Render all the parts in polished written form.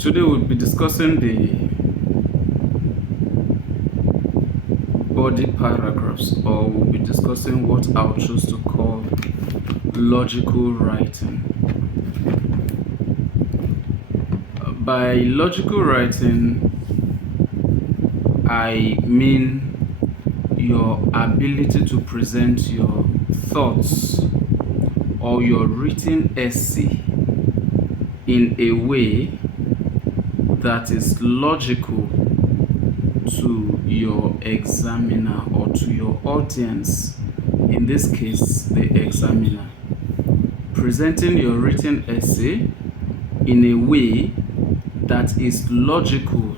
Today we'll be discussing the body paragraphs, or we'll be discussing what I'll choose to call logical writing. By logical writing, I mean your ability to present your thoughts or your written essay in a way that is logical to your examiner or to your audience, in this case the examiner. Presenting your written essay in a way that is logical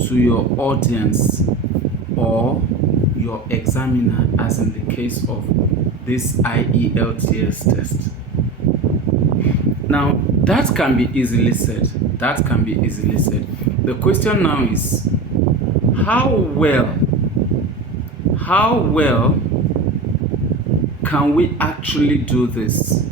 to your audience or your examiner, as in the case of this IELTS test. Now, that can be easily said. The question now is, how well can we actually do this?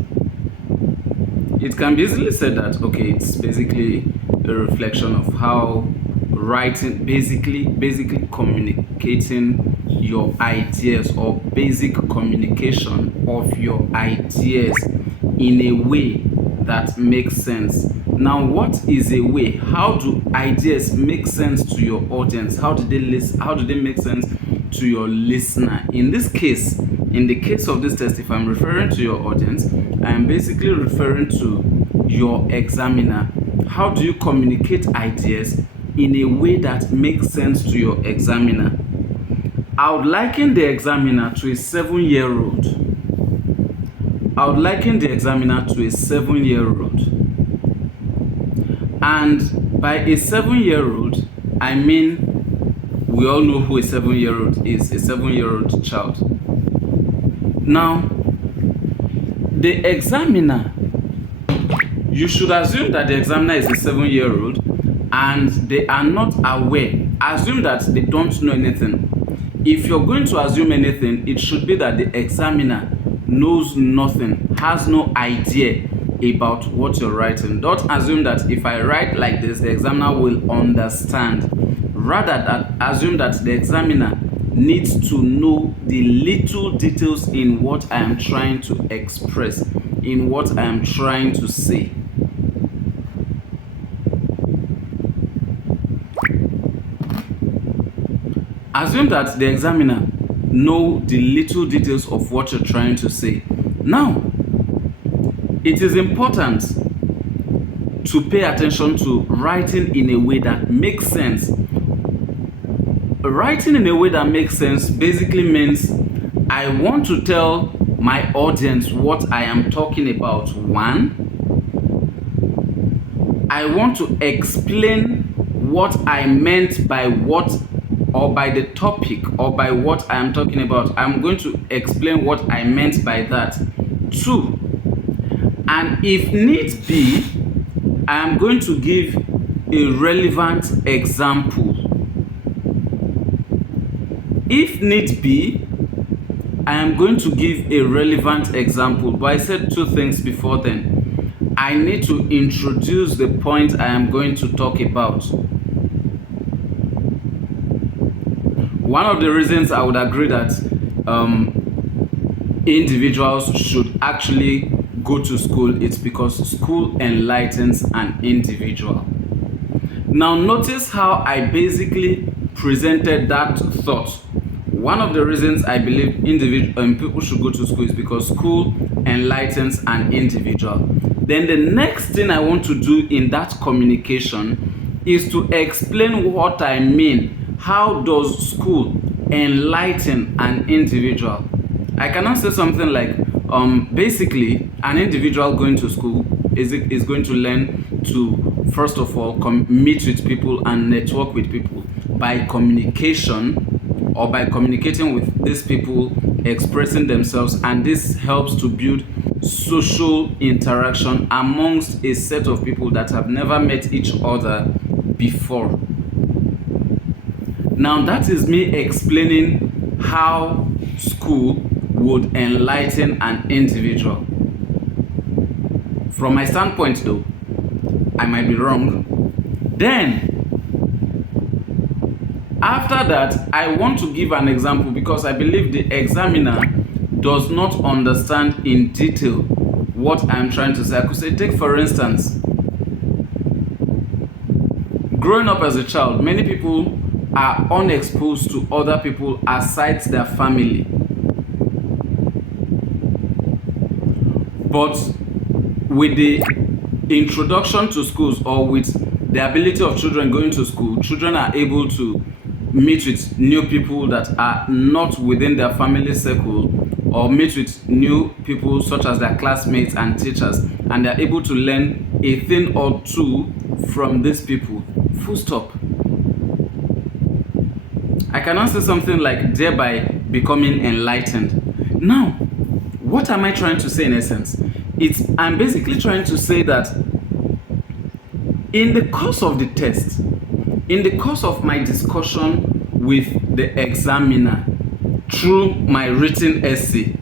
It can be easily said that, okay, it's basically a reflection of how writing, basically communicating your ideas, or basic communication of your ideas in a way that makes sense. Now, what is a way? How do ideas make sense to your audience? How do they make sense to your listener? In this case, in the case of this test, if I'm referring to your audience, I am basically referring to your examiner. How do you communicate ideas in a way that makes sense to your examiner? I would liken the examiner to a 7-year-old. And by a 7-year-old, I mean, we all know who a 7-year-old is, a 7-year-old child. Now, the examiner, you should assume that the examiner is a 7-year-old and they are not aware. Assume that they don't know anything. If you're going to assume anything, it should be that the examiner knows nothing, has no idea about what you're writing. Don't assume that if I write like this, the examiner will understand. Rather, assume that the examiner needs to know the little details in what I am trying to express, in what I am trying to say. Assume that the examiner know the little details of what you're trying to say. Now, it is important to pay attention to writing in a way that makes sense. Writing in a way that makes sense basically means I want to tell my audience what I am talking about. One, I want to explain what I meant by what, or by the topic, or by what I am talking about. I'm going to explain what I meant by that. Two, and if need be, I am going to give a relevant example. If need be, I am going to give a relevant example. But I said two things before then. I need to introduce the point I am going to talk about. One of the reasons I would agree that individuals should actually go to school is because school enlightens an individual. Now, notice how I basically presented that thought. One of the reasons I believe people should go to school is because school enlightens an individual. Then the next thing I want to do in that communication is to explain what I mean. How does school enlighten an individual? I cannot say something like, basically, an individual going to school is going to learn to, first of all, meet with people and network with people by communication, or by communicating with these people, expressing themselves, and this helps to build social interaction amongst a set of people that have never met each other before. Now, that is me explaining how school would enlighten an individual. From my standpoint, though, I might be wrong. Then after that, I want to give an example because I believe the examiner does not understand in detail what I'm trying to say. I could say, take for instance, growing up as a child, many people are unexposed to other people aside their family. But with the introduction to schools, or with the ability of children going to school, children are able to meet with new people that are not within their family circle, or meet with new people such as their classmates and teachers, and they're able to learn a thing or two from these people. Full stop. I cannot say something like thereby becoming enlightened. Now, what am I trying to say in essence? I'm basically trying to say that in the course of the test, in the course of my discussion with the examiner through my written essay,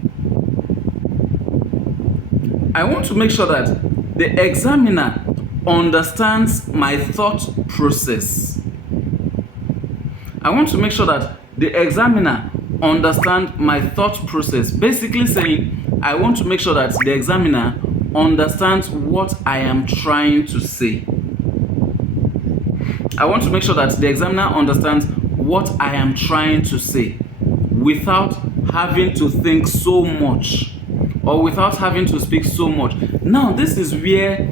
I want to make sure that the examiner understands my thought process. I want to make sure that the examiner understands my thought process. Basically saying, I want to make sure that the examiner understands what I am trying to say. I want to make sure that the examiner understands what I am trying to say without having to think so much, or without having to speak so much. Now, this is where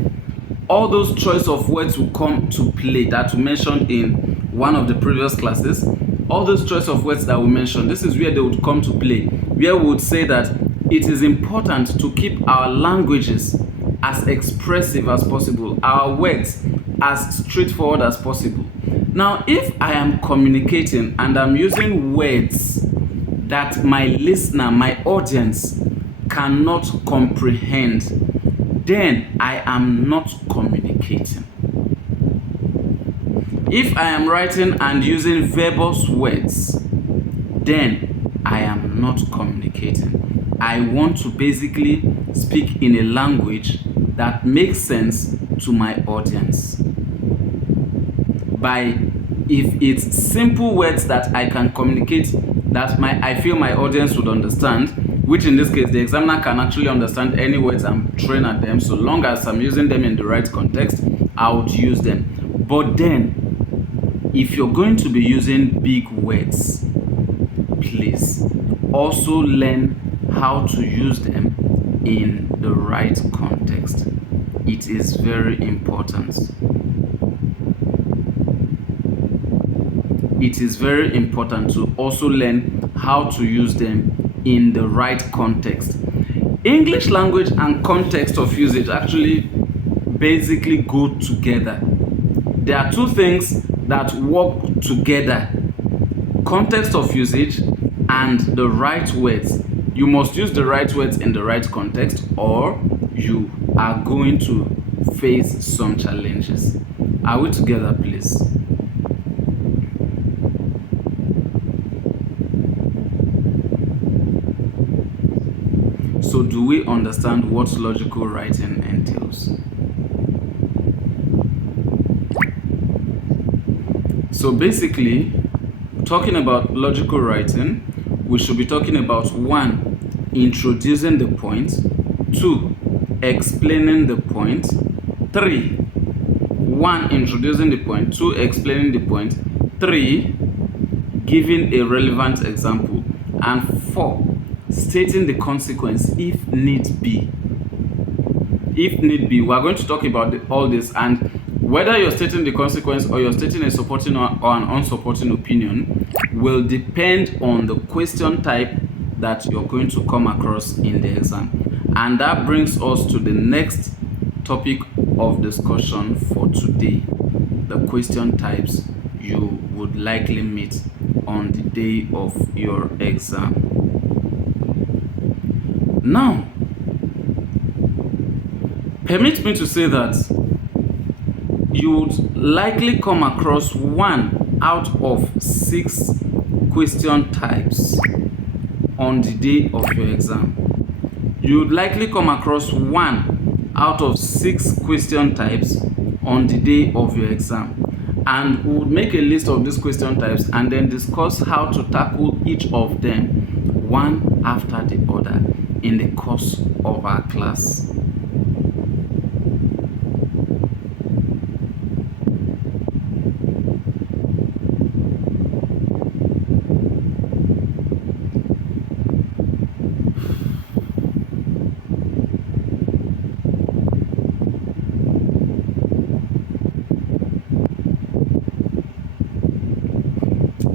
all those choice of words will come to play that we mentioned in one of the previous classes. All those choice of words that we mentioned, this is where they would come to play, where we would say that it is important to keep our languages as expressive as possible, our words as straightforward as possible. Now, if I am communicating and I'm using words that my listener, my audience cannot comprehend, then I am not communicating. If I am writing and using verbose words, then I am not communicating. I want to basically speak in a language that makes sense to my audience. If it's simple words that I can communicate that I feel my audience would understand, which in this case the examiner can actually understand any words I'm throwing at them, so long as I'm using them in the right context, I would use them. But then, if you're going to be using big words, please also learn how to use them in the right context. It is very important. It is very important to also learn how to use them in the right context. English language and context of usage actually basically go together. There are two things that work together: context of usage and the right words. You must use the right words in the right context, or you are going to face some challenges. Are we together, please? So, do we understand what logical writing entails? So basically, talking about logical writing, we should be talking about 1, introducing the point, 2, explaining the point, 3, 1, introducing the point, 2, explaining the point, 3, giving a relevant example, and 4, stating the consequence if need be. If need be, we are going to talk about all this, and whether you're stating the consequence or you're stating a supporting or an unsupporting opinion will depend on the question type that you're going to come across in the exam. And that brings us to the next topic of discussion for today: the question types you would likely meet on the day of your exam. Now, permit me to say that you would likely come across 1 out of 6 question types on the day of your exam. You would likely come across 1 out of 6 question types on the day of your exam. And we would make a list of these question types and then discuss how to tackle each of them one after the other in the course of our class.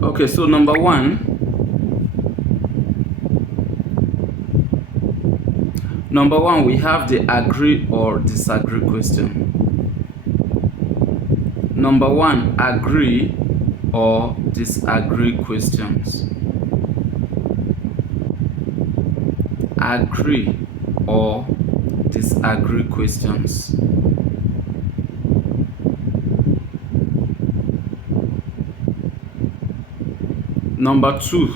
Okay, so number one, we have the agree or disagree question. Number one, agree or disagree questions. Agree or disagree questions. Number two,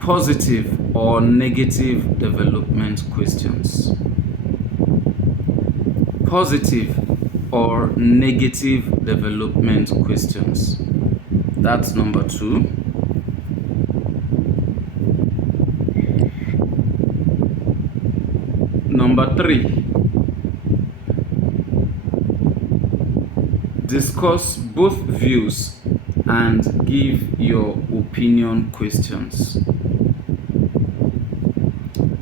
positive or negative development questions. Positive or negative development questions. That's number two. Number three, discuss both views and give your opinion questions.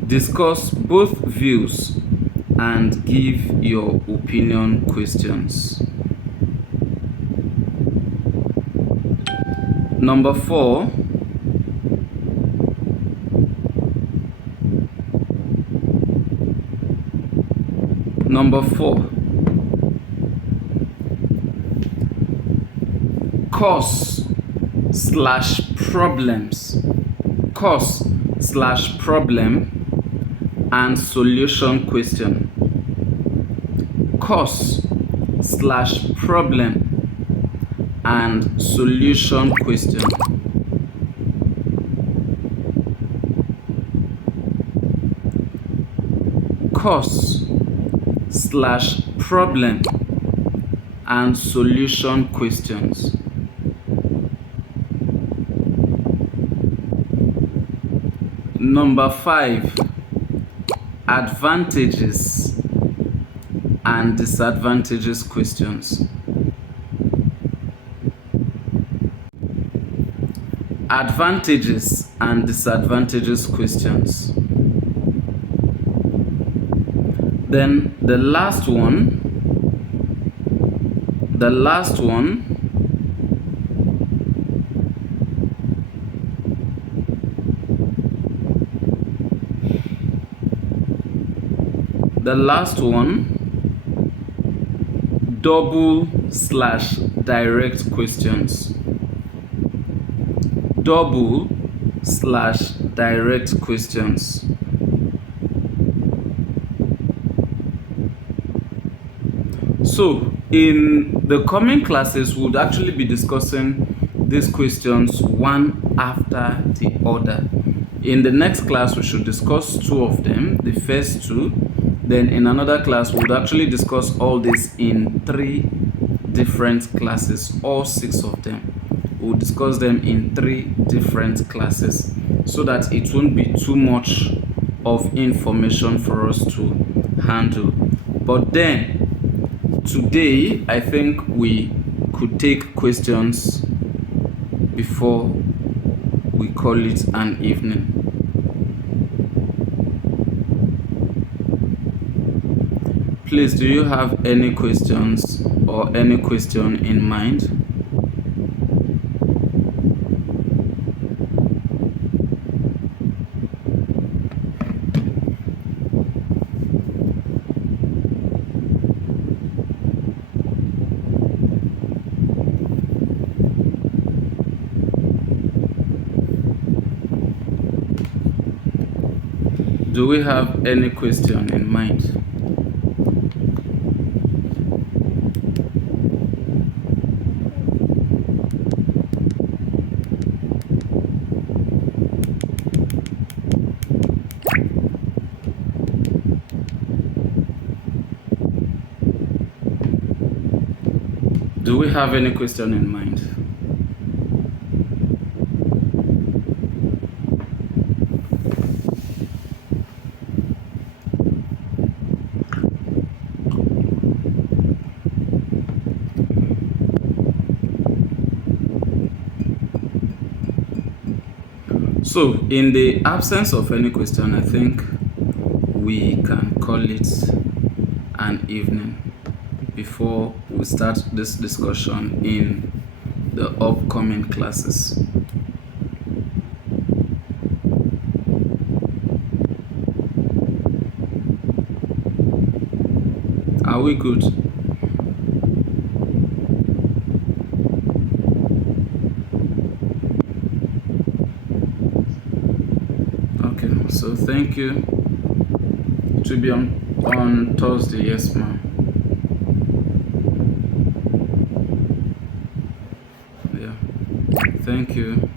Discuss both views and give your opinion questions. Number four, cause/problem and solution question. Cause/problem and solution question. Cause/problem and solution questions. Number five, advantages and disadvantages questions. Advantages and disadvantages questions. Then the last one, the last one double/direct questions. Double/direct questions. So in the coming classes, we'll actually be discussing these questions one after the other. In the next class, we should discuss two of them, the first two. Then in another class, we'll actually discuss all this in three different classes, all six of them. We'll discuss them in three different classes so that it won't be too much of information for us to handle. But then today, I think we could take questions before we call it an evening. Please, do you have any questions or any question in mind? Do we have any question in mind? Do we have any question in mind? So, in the absence of any question, I think we can call it an evening before we start this discussion in the upcoming classes. Are we good? Okay, so thank you. To be on Thursday, yes ma'am. Yeah, thank you.